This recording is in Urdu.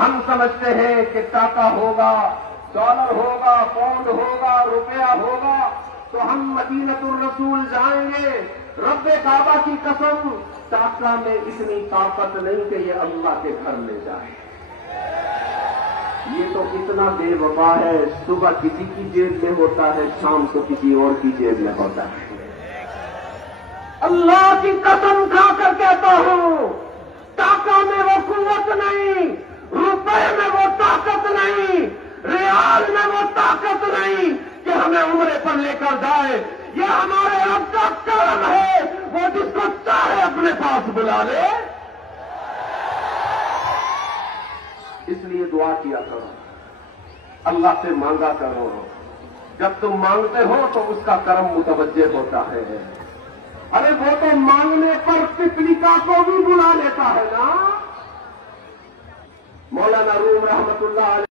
ہم سمجھتے ہیں کہ ٹاکا ہوگا، ڈالر ہوگا، پاؤنڈ ہوگا، روپیہ ہوگا تو ہم مدینۃ الرسول جائیں گے۔ رب کعبہ کی قسم، ٹاکا میں اتنی طاقت نہیں کہ یہ اللہ کے گھر لے جائے۔ یہ تو اتنا بے وفا ہے، صبح کسی کی جیب میں ہوتا ہے، شام کو کسی اور کی جیب میں ہوتا ہے۔ اللہ کی قسم کھا کر کہتا ہوں، ٹاکا میں وہ قوت نہیں، روپے میں وہ طاقت نہیں، ریال میں وہ طاقت نہیں کہ ہمیں عمرے پر لے کر جائے۔ یہ ہمارے رب کا کرم ہے، وہ جس کو چاہے اپنے پاس بلا لے۔ اس لیے دعا کیا کرو، اللہ سے مانگا کرو۔ جب تم مانگتے ہو تو اس کا کرم متوجہ ہوتا ہے۔ ارے وہ تو مانگنے پر پپلیکا کو بھی بلا لیتا ہے نا۔ مولانا روم رحمت اللہ علیہ